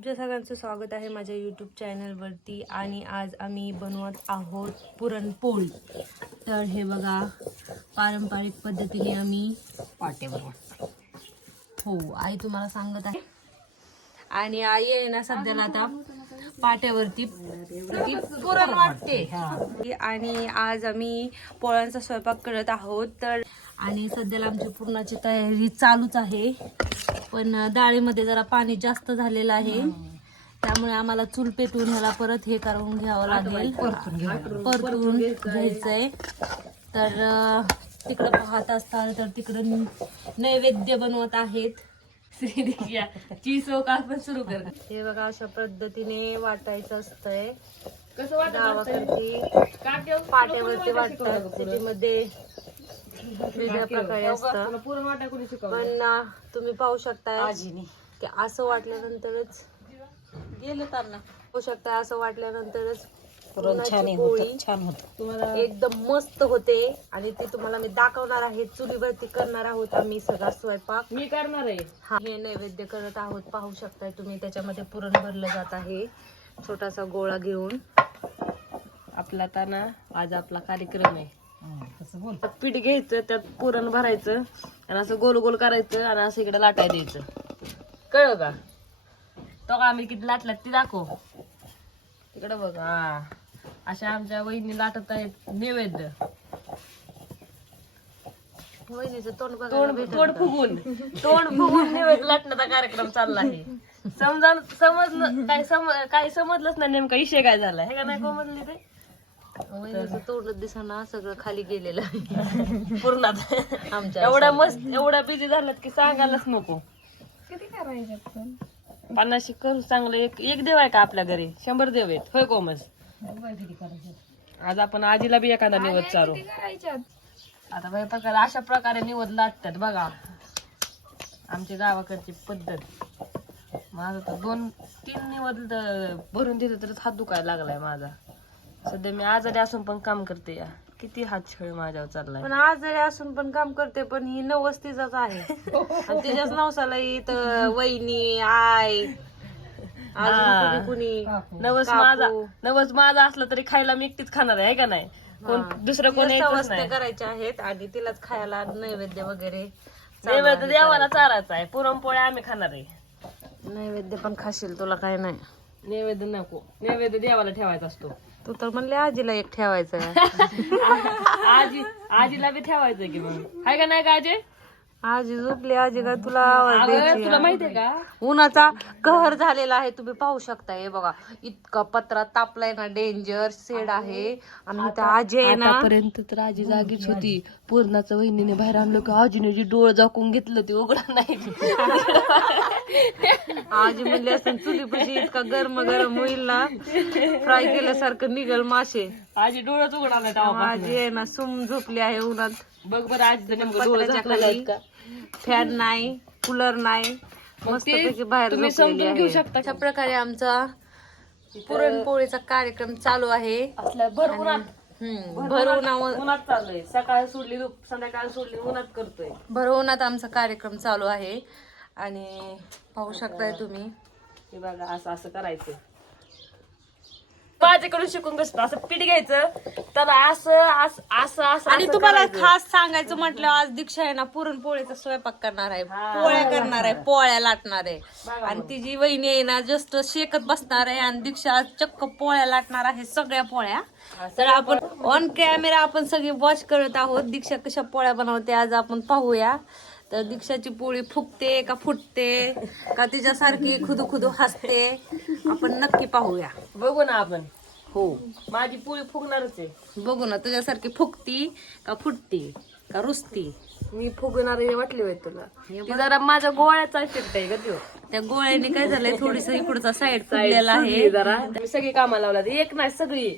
तुमच्या सगळ्यांचं स्वागत आहे माझ्या यूट्यूब चॅनलवरती. आणि आज आम्ही बनवत आहोत पुरणपोळी. तर हे बघा, पारंपरिक पद्धतीने आम्ही पाट्यावर वाटतो. हो, आई तुम्हाला सांगत आहे. आणि आई आहे ना सध्याला आता पाट्यावरती पुरण वाटते. आणि आज आम्ही पोळ्यांचा स्वयंपाक करत आहोत. तर आणि सध्याला आमची पुरणाची तयारी चालूच आहे, पण डाळीमध्ये जरा पाणी जास्त झालेलं आहे, त्यामुळे आम्हाला चूल पेटवून ह्याला परत हे करून घ्यावं लागेल, परतून घ्यायचंय. तर तिकडं पाहत असताल तर तिकडं नैवेद्य बनवत आहेत. आपण सुरू कर. हे बघा, अशा पद्धतीने वाटायचं असतंय. गावाकडची पाट्यावरती वाटतात, त्याच्यामध्ये वेगळ्या प्रकारे असतं. पण तुम्ही पाहू शकता की असं वाटल्यानंतरच पाहू शकता, असं वाटल्यानंतरच पोळी तुम्हाला एकदम मस्त होते. आणि ती तुम्हाला मी दाखवणार आहे. चुलीवरती करणार आहोत आम्ही सगळा स्वयंपाक. मी करणार आहे. हा, हे नैवेद्य करत आहोत. पाहू शकताय तुम्ही, त्याच्यामध्ये पुरण भरलं जात आहे, छोटासा गोळा घेऊन. आपला ताना आज आपला कार्यक्रम आहे. पीठ घ्यायचं, त्यात पुरण भरायचं आणि असं गोल गोल करायचं आणि असं इकडे लाटाय द्यायचं. कळलं का? तो का आम्ही किती लाटल्यात ती दाखव तिकडे बघ. हा, अशा आमच्या वहिनी लाटत आहेत नैवेद्य. वहिनीचं तोंड तोंड फुगून नैवेद्य लाटण्याचा कार्यक्रम चालला आहे. समजलं काय समजलंच नाही नेमका विषय काय झाला हे का नाही कोमजली ते. वहिनीचं तोंड दिसना, सगळं खाली गेलेलं पूर्णात आमच्या. एवढा मस्त एवढा बिझी झालात की सांगायलाच नको. किती करायचं? 50 करू चांगलं. एक देव आहे का आपल्या घरी? 100 देव आहेत. होय कोमस? आज आपण आजीला बी एखादा निवद चालू. आता बाई प्रकारे अशा प्रकारे निवद लाटतात बघा, आमच्या गावाकडची पद्धत. माझा तर 2-3 निवद भरून दिलं तरच हात दुखायला लागलाय माझा. सध्या मी आजारी असून पण काम करते. किती हात छळ माझ्यावर चाललाय. पण आजारी असून पण काम करते, पण ही नवस तिचाच आहे. आणि तिच्याच नवसाला इथं वहिनी, आय, अजून कुणी नवस माझा असला तरी खायला मी एकटीच खाणार आहे का नाही? कोण दुसरं कोणी करायचे आहेत. आणि तिलाच खायला नैवेद्य वगैरे. नैवेद्य देवाला चारायचा आहे. पुरणपोळ्या आम्ही खाणार आहे. नैवेद्य पण खाशील, तुला काय नाही. नैवेद्य नको, नैवेद्य देवाला ठेवायचा असतो. तू तर म्हणले आजीला एक ठेवायचं. आजीला बी ठेवायचं की मग, हाय का नाही का आजी? आजी झोपली. आजी काय तुला आवाज द्यायची? तुला माहितीये का उन्हाचा कहर झालेला आहे, तुम्ही पाहू शकता. हे बघा, इतका पत्रा तापलाय ना, डेंजर शेड आहे. आणि इथं आजी आहे ना, आतापर्यंत तर आजी जागीच होती. पूर्णाचं वहिनीने बाहेर आणलं की आजीने जी डोळ झाकून घेतलं ते उघडा नाही. आजी म्हणली असं चुलीपाशी इतका गरम होईल ना, फ्राय केल्यासारखं निघल मासे. आजी डोळ्याच उघडा नाही. आजी आहे ना, सुम झोपली आहे उन्हात. बघ बरं, आजीचं नेमकं डोळं झाकलं का? फॅन नाही, कूलर नाही, मस्तपैकी बाहेर तुम्ही समजून घेऊ शकता. अशा प्रकारे आमचा पुरणपोळीचा कार्यक्रम चालू आहे. भर उन्हात उन्हात चाललोय. सकाळी सोडली, संध्याकाळी सोडली, उन्हात करतोय. भर उन्हात आमचा कार्यक्रम चालू आहे. आणि पाहू शकताय तुम्ही, हे बघा, असं असं करायचं. माझ्याकडून शिकून बसतो. असं पीठ घ्यायचं, त्याला असं आणि तुम्हाला खास सांगायचं म्हटलं, आज दीक्षा आहे ना पुरणपोळीचा स्वयंपाक करणार आहे, पोळ्या करणार आहे, पोळ्या लाटणार आहे. आणि तिची वहिनी आहे ना जस्ट शेकत बसणार आहे. आणि दीक्षा चक्क पोळ्या लाटणार आहे, सगळ्या पोळ्या. तर आपण ऑन कॅमेरा आपण सगळे वॉच करत आहोत, दीक्षा कशा पोळ्या बनवते आज आपण पाहूया. तर दीक्षाची पोळी फुगते का फुटते का तिच्यासारखी खुदू हसते, आपण नक्की पाहूया. बघू ना आपण. हो, माझी पोळी फुगणारच आहे. बघू ना तुझ्यासारखी फुगती का फुटती का रुसती. मी फुगणारी वाटली होय तुला? ती जरा माझ्या गोळ्याचा इफेक्ट आहे का त्यो. त्या गोळ्याने काय झालंय, थोडीस इकडचा साईड फुगलेला आहे जरा. मी सगळी कामाला लावला, एक नाही सगळी.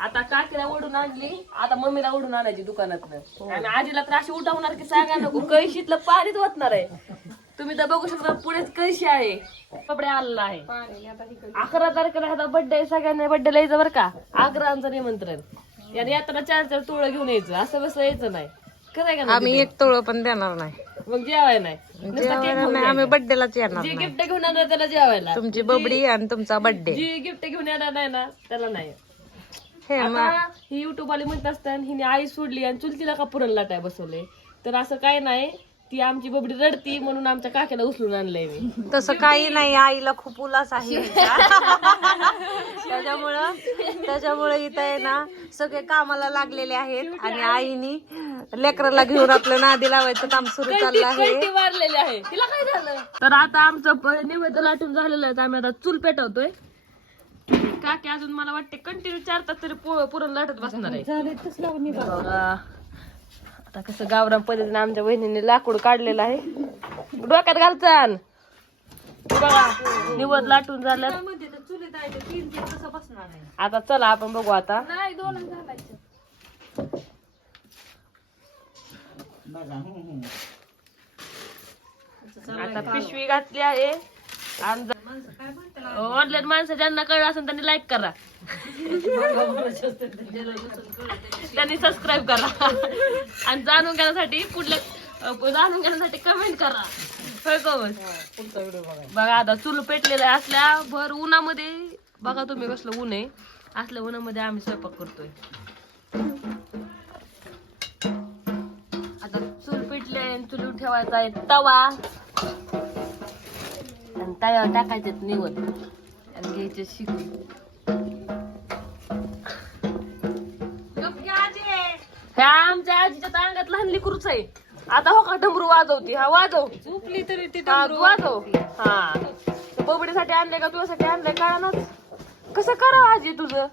आता काकीला ओढून आणली, आता मम्मीला ओढून आणायची दुकानातनं. आणि आजीला तर अशी उठवणार की सांगा नको, कळशीतलं पाणीच वाटणार आहे. तुम्ही तर बघू शकता, पुढेच कळशी आहे, कपडे आलेला आहे. 11 तारखेला ह्याचा बर्थडे आहे. सगळ्यांना बर्थडेला यायचं बरं का, आग्रहांचं निमंत्रण. याने यात्रा 4-4 तोळं घेऊन यायचं, असं बस यायचं नाही. खरंय का? आम्ही 1 तोळं पण देणार नाही. मग जेवाय नाही नुसता cake खाऊन आम्ही यायचं. बड्डेलाच येणार जी नाही. गिफ्ट घेऊन येणार त्याला जेवायला, तुमची बबडी आणि तुमचा बड्डे जी गिफ्ट घेऊन येणार नाही ना त्याला नाही. हे आता ही युट्यूब वाली म्हणत असतात हिने आई सोडली आणि चुलतीला का पुरण लाटाय बसवले, तर असं काय नाही. ती आमची बबडी रडती म्हणून आमच्या काक्याला उचलून आणलंय मी. तसं काही नाही, आईला खूप उल्हास आहे त्याच्यामुळं इथं आहे ना सगळे कामाला लागलेले आहेत आणि आईनी लेकराला घेऊन आपलं नादी लावायचं काम सुरू चाललं आहे. कल्टी मारलेली आहे, तिला काय झालं. तर आता आमचं निवेदन लाटून झालेलं आहे, तर आम्ही आता चूल पेटवतोय. काकी अजून मला वाटते कंटिन्यू 4 तास तरी पुरण लाटत बसणार आहे. बघा. आता कसं गावरान पद्धतीने आमच्या बहिणीने लाकूड काढलेलं आहे, डोक्यात घालचान. बघा निवड लाटून झालं. आता चला आपण बघू. आता नाही 2 घालायचं. आता पिशवी घातली आहे. ऑनलाईन माणसं ज्यांना कळलं असेल त्यांनी लाईक करा, त्यांनी सबस्क्राईब करा आणि जाणून घेण्यासाठी कमेंट करा. बघा आता चूल पेटलेलं असल्या भर उन्हामध्ये, बघा तुम्ही कसलं ऊन आहे, असल्या उन्हामध्ये आम्ही स्वयंपाक करतोय. आता चूल पेटले आणि चुलीवर ठेवायचा आहे तवा आणि तव्यावर टाकायचे निवड आणि घ्यायचे शिकून. ह्या आमच्या आजीच्या तर अंगात लहान लेकरूच आहे. आता हो का डमरू वाजवती, हा वाजव झोपली तरी ती वाजव. हा बबडीसाठी आणले का तुझ्यासाठी आणलंय कळानाच. कसं करावं आजी तुझं?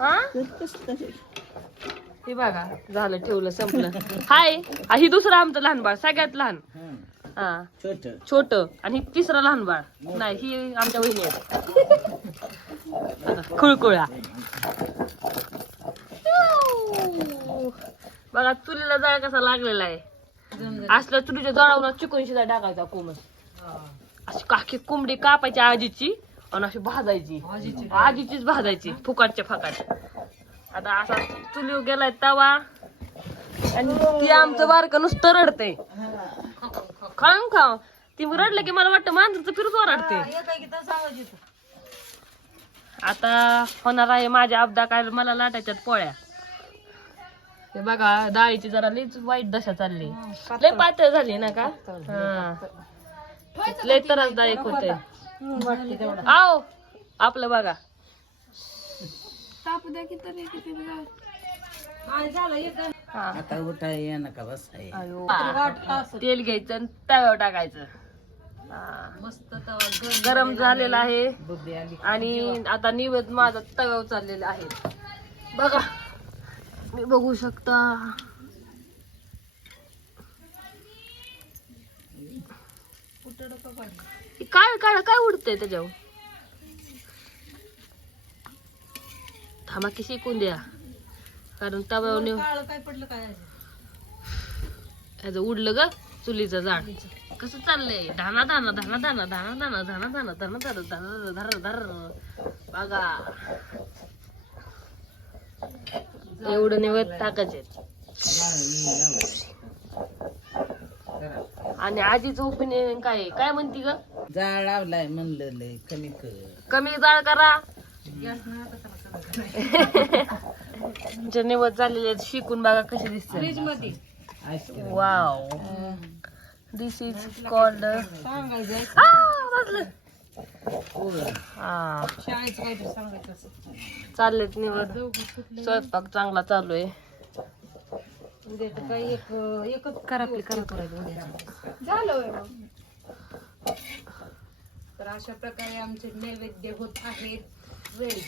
हा हे बघा झालं, ठेवलं, संपलं. हाय ही दुसरं आमचं लहान बाळ, सगळ्यात लहान. हा छोट आणि ही तिसरं लहान बाळ. नाही ही आमच्या वहिनी आहे खुळकुळा. बघा चुलीला जाळ कसा लागलेला आहे. असल्या चुलीच्या जळावून चिकन शिजा टाकायचा कोमस. अशी काकी कोंबडी कापायची आजीची आणि अशी भाजायची, आजीचीच भाजायची फुकाटच्या फकाट. आता असा चुलीवर गेलाय तवा आणि ती आमचं बारकं नुसतं रडते. खाऊन खाऊ ती रडलं की मला वाटतं मांजरचं फिरूच रडते. आता होणार आहे माझ्या अब्दा काय मला लाटायच्यात पोळ्या. ते बघा डाळीची जरा लईच वाईट दशा चालली, लय पातळ झाली ना का. लय त्रासदायक होते. आओ आपलं बघा ताप द्या की तरी किती वेळ. आता उठाय नका बसाय. तेल घ्यायचं आणि तव्यावर टाकायचं. मस्त गरम झालेला आहे आणि आता निवेद माझा तव्यावर चाललेला आहे. बघा मी बघू शकता. काय काय काय उडतंय त्याच्यावर. थांबा की शिकून द्या, कारण तव्यावर ह्याचं उडलं ग चुलीचं जाळ. कसं चाललंय धाना धाना धाना धाना धाना धाना धाना धाना धाना धर धर धर धर. बघा एवढं निवड टाकायचे. आणि आजीचं ओपिनियन काय काय म्हणती ग? जाळ लावलाय म्हणलं लय कमी कर. कमी जाळ करा. निवड झालेले शिकून बघा कसे दिसते. वाव दिस इज कॉल्ड चाललेत निवड. स्वयंपाक चांगला चालू आहे. झालं तर अशा प्रकारे आमचे नैवेद्य होत आहेत रेडी.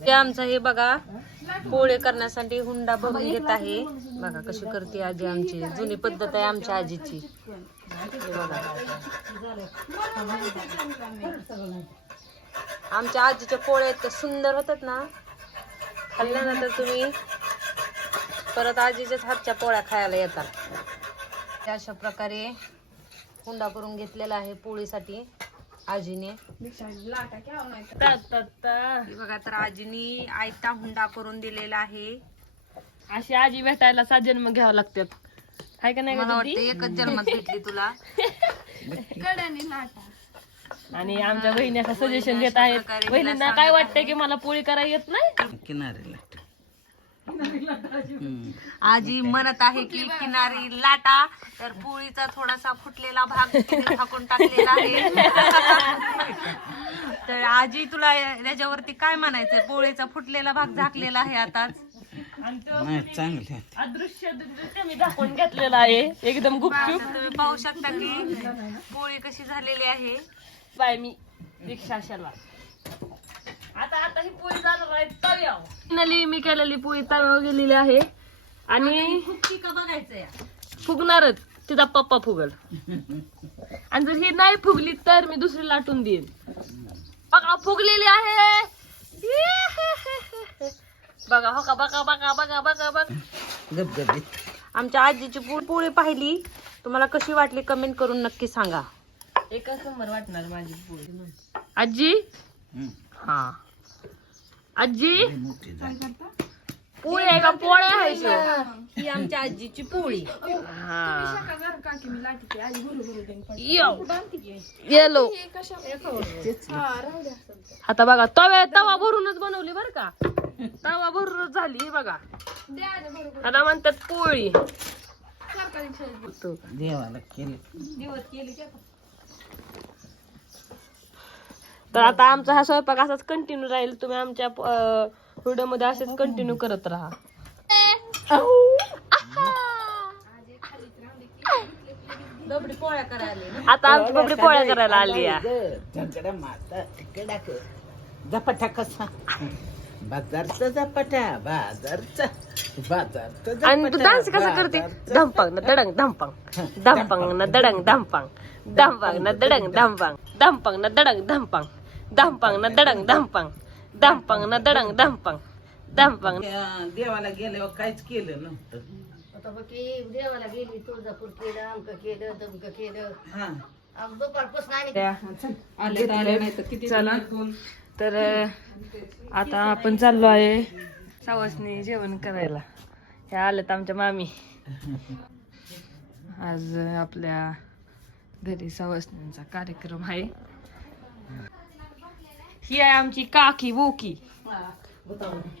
ते आमचं हे बघा पोळे करण्यासाठी हुंडा भरून घेत आहे. बघा कशी करते आजी आमची, जुनी पद्धत आहे आमच्या आजीची. हे बघा आमच्या आजीच्या पोळे इतके सुंदर होतात ना, खाल्ल्यानंतर तुम्ही परत आजीच्याच हातच्या पोळ्या खायला येतात. अशा प्रकारे हुंडा करून घेतलेला आहे पोळीसाठी आजीने. बघा तर आजीने आयता हुंडा करून दिलेला आहे अशी आजी भेटायला 7 जन्म घ्यावं लागतात हाय का नाही मला गं वाटतं दीदी? एकच जन्मात भेटली तुला. कड्याने लाटा. आणि आमच्या बहिणी असं सजेशन देत आहेत. बहिणींना काय वाटतंय की मला पोळी करायला येत नाही? किनारीला आजी म्हणत आहे की किनारी लाटा, तर पोळीचा थोडासा फुटलेला भाग तिने झाकून टाकलेला आहे. तर आजी तुला याच्यावरती काय म्हणायचंय? पोळीचा फुटलेला भाग झाकलेला आहे आताच. आणि तो नाही चांगले अदृश्य मी झाकून घेतलेला आहे एकदम गुपचूप. तुम्ही पाहू शकता की पोळी कशी झालेली आहे. बाय मी रिक्षाशाला आता ही पोळी जाणार आहे तव्यावर. फायनली मी केलेली पोळी तव्यावर गेलेली आहे आणि फुटकी का बघायचंय? फुगणारच, तिचा पप्पा फुगल. आणि जर ही नाही फुगली तर मी दुसरी लाटून देईन. बघा फुगलेली आहे. बघा हो का, बघा बघा बघा बघा बघा. गबगबीत आमच्या आजीची पोळी पाहिली, तुम्हाला कशी वाटली कमेंट करून नक्की सांगा. एकच नंबर वाटणार माझी पोळी. आजी हा आजी मोठी झाली. पोळी आहे का पोळ्या आहे? ही आमच्या आजीची पोळी. हा का घर काकी मी लाटते आई बरोबर देईन. येलो. हे कशा हा राहू द्या. आता बघा तवा भरूनच बनवली बर का, तवा भरूनच झाली बघा. द्या आधी बरोबर. आता म्हणतात पोळी. सरकारी खेळ. देवाला केले. तर आता आमचा हा स्वयंपाक असाच कंटिन्यू राहील. तुम्ही आमच्या व्हिडिओ मध्ये असेच कंटिन्यू करत राहा. बबडी पोळ्या करायला. आता आमची बबडी पोळ्या करायला आली आहे. झगडा माता तिकडा झपाटा कसा बाजारचा झपाटा बाजारचा आणि तू डान्स कसा करते? धमपंग न दडंग धमपंग, धमपंग न दडंग धमपंग, धमपंग न दडंग धमपंग, धमपंग न दडंग धमपंग, धमपंग न दडंग धमपंग, धमपंग न दडंग धमपंग, धमपंग. देवाला गेल्यावर काहीच केलं नव्हतं. देवाला गेली तुळजापूर केलं आमक केलं दमक केलं हा दुपारपासून चला तर आता आपण चाललो आहे सावसनी जेवण करायला. हे आलेत आमच्या मामी. आज आपल्या घरी सावसनींचा कार्यक्रम आहे. ही आहे आमची काकी बोकी.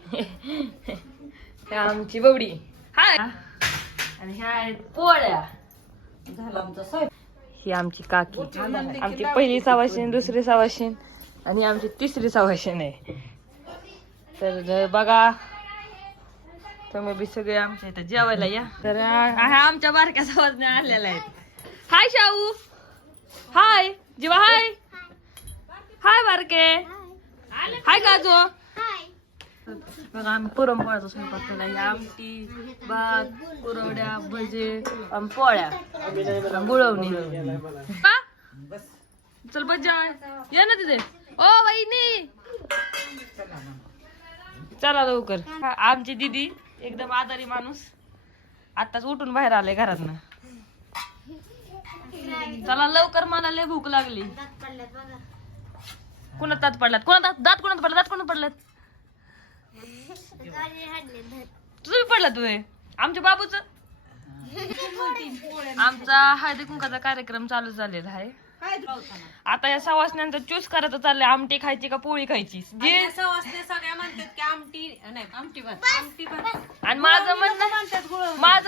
ही आमची बबडी. हाय. आणि ह्या आहेत पोळ्या. झाला आमचा स्वयंपाक. ही आमची काकी. आमची पहिली सावाशीन, दुसरी सावाशीन आणि आमची तिसरी सावाशीन आहे. तर बघा तुम्ही बी सगळे आमच्या इथं जेवायला या. तर आमच्या बारक्या सावासने आलेल्या आहेत. हाय शाहू. हाय जीवा. हाय हाय बारके. हाय काजो. बघा आम्ही पुरणपोळ्याचा स्वयंपाक केला. ही आमटी, भात, कुरवड्या, भजे आणि पोळ्या, गुळवणी. चल बस जेवाय या ना तिथे. ओ वहिनी चला लवकर. आमची दीदी एकदम आजारी माणूस आताच उठून बाहेर आले घरातनं. चला लवकर, मला लय भूक लागली. कुणात दात पडलात? कोणात दात कोणात पडला? दात कोणात पडलात? तुझं पडला तू? आमच्या बाबूच. आमचा हळदी कुंकाचा कार्यक्रम चालू झालेला आहे. आता या सवासण्यांचं चूज करायचं चाललंय. आमटी खायची का पोळी खायची? जे सगळ्या म्हणतात की आमटी भात. आणि माझं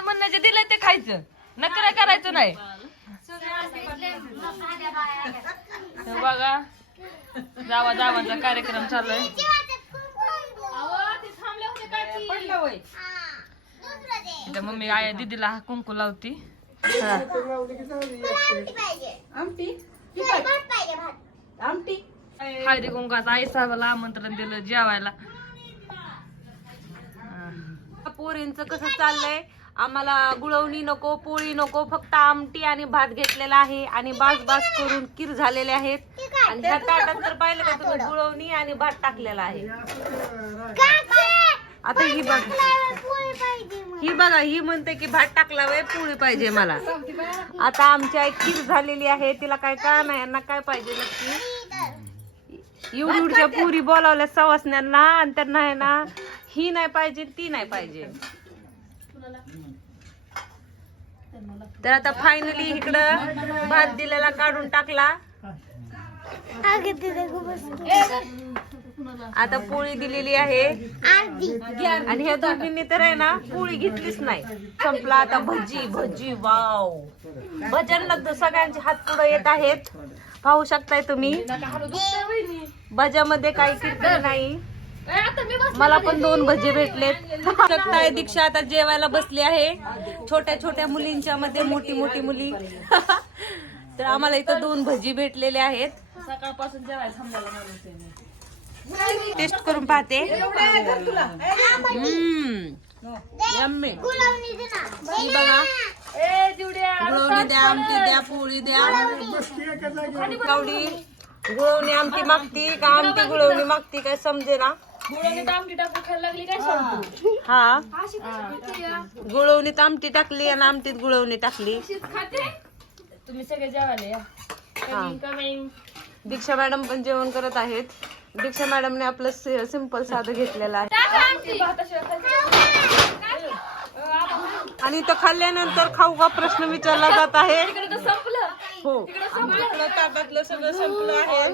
म्हणणं जे दिलंय ते खायचं, नकरा करायचं नाही. बघा जावांचा कार्यक्रम चालू आहे. मम्मी आया दीदीला कुंकू लावती. हळदी कुंकाचं आई साहेबाला आमंत्रण दिलं जेवायला. पोरींचं कसं चाललंय? आम्हाला गुळवणी नको, पोळी नको, फक्त आमटी आणि भात घेतलेला आहे आणि बास करून किर झालेले आहेत. आणि ह्या ताटात तर पाहिलं का तुम्ही, गुळवणी आणि भात टाकलेला आहे. आता ही बघा ही म्हणते की भात टाकला वय पोळी पाहिजे मला. आता आमची आई खीर झालेली आहे, तिला काय काम आहे, यांना काय पाहिजे नक्की. एवढ्या पुरी बोलावल्या सवासण्यांना आणि त्यांना आहे ना ही नाही पाहिजे ती नाही पाहिजे. तर आता फायनली इकडं भात दिलेला काढून टाकला. आता पोळी दिलेली आहे आणि ह्या दोघींनी तर आहे ना पोळी घेतलीच नाही. संपला आता भजी भजी. वाव, भज्यांना तर सगळ्यांचे हात पुढे येत आहेत. पाहू शकताय तुम्ही, भज्यामध्ये काही किरकिर नाही. मला पण 2 भजी भेटलेत. शकताय दीक्षा आता जेवायला बसली आहे. छोट्या छोट्या मुलींच्या मध्ये मोठी मोठी मुली. तर आम्हाला इथं 2 भजी भेटलेले आहेत. सकाळपासून जेवायला थांबलेला माणूस आहे मी. टेस्ट करून पाहते. यम्मी. ही बघा, गुळवणी द्या, आमटी द्या, पोळी द्या. गावडी गुळवणी आमटी मागती का आमटी गुळवणी मागती काय समजे ना. गुळवणीत आमटी टाकून खायला लागली काय सांगतो. हा, गुळवणीत आमटी टाकली आणि आमटीत गुळवणी टाकली. तुम्ही सगळे जेवायला या. कमिंग. दीक्षा मॅडम पण जेवण करत आहेत. दीक्षा मॅडमने आपलं सिंपल साधं घेतलेलं आहे. आणि इथं खाल्ल्यानंतर खाऊ का प्रश्न विचारला जात आहे. हो, आपलं ताटातलं सगळं संपलं आहे.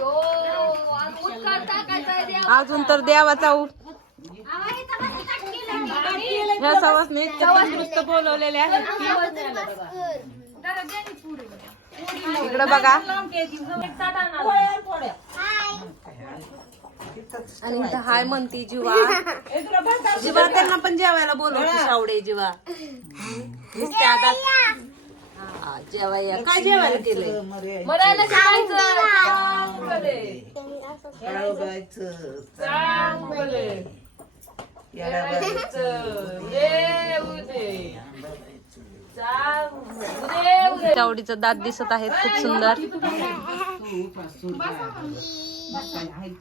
अजून तर देवाचा ह्या सवासने इतक्या तंदुरुस्त बोलवलेले आहेत. इकडं बघा, आणि इथं हाय म्हणती जीवा. जीवा त्यांना पण जेवायला बोलवते. सावडे जीवा नुसते आता जेवायला. काय जेवायला केलंय? म्हणायला सावडीचं दात दिसत आहेत खूप सुंदर.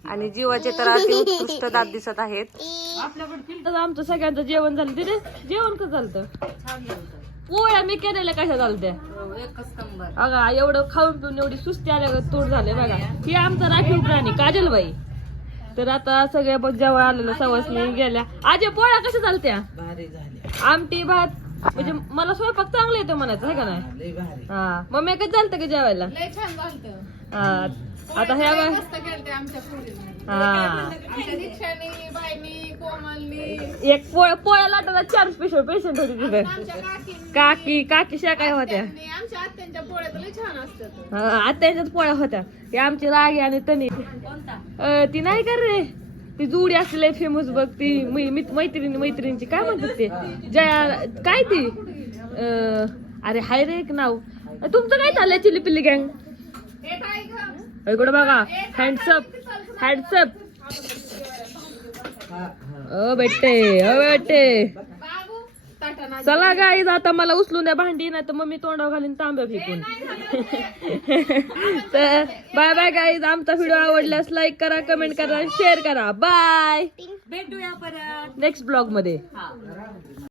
आणि जीवाचे तर अति उत्कृष्ट दात दिसत आहेत. तर आमचं सगळ्यांचं जेवण झालं. तिथे जेवण कसं झालं? पोळ्या मी केलेल्या कशा झालत्या? बघा, एवढं खाऊन पिऊन एवढी सुस्ती आल्या तोड झाले. बघा, ही आमचा राखीव प्राणी काजलबाई. तर आता सगळ्या जेव्हा आलेल्या सवासनी गेल्या. आजी पोळ्या कशा झालत्या? भारी झाली, आमटी भात म्हणजे मला स्वयंपाक चांगला येतो म्हणायचं आहे का नाही. लय भारी. हा, मम्मी कसं झालतं का जेवायला? लय छान झालतं. हा, आता ह्या मस्त केलते आमच्या पोरीने. हा, आमच्या दीक्षानी, बाईनी, कोमलनी, एक पोळ्या लाटायला 4 स्पेशल पेशंट होते तिथे. आमच्या काकींनी, काकी काय होत्या. आमच्या आत्यांच्या पोळ्या तर लय छान असतात. आत्याच्याच पोळ्या होत्या. ते आमची रागी आणि तनी. ती नाही का रे, ती जुडी असलेली फेमस बघ, ती मैत्रिणीची काय म्हणतात ते, जया काय ती, अरे हाय रे एक नाव. तुमचं काय चाललंय चिली पिल्ली गँग? हे काय गं? इकडं बघा, हँडसअप हँडसअप. बेटे बाबू ताटाना चला गाईज, आता मला उचलून द्या भांडी, नाही तर मग मी तोंडावर घालीन तांब्या फेकून. तर बाय बाय गाईज. आमचा व्हिडिओ आवडल्यास लाईक करा, कमेंट करा, शेअर करा. बाय, भेटूया परत नेक्स्ट ब्लॉग मध्ये.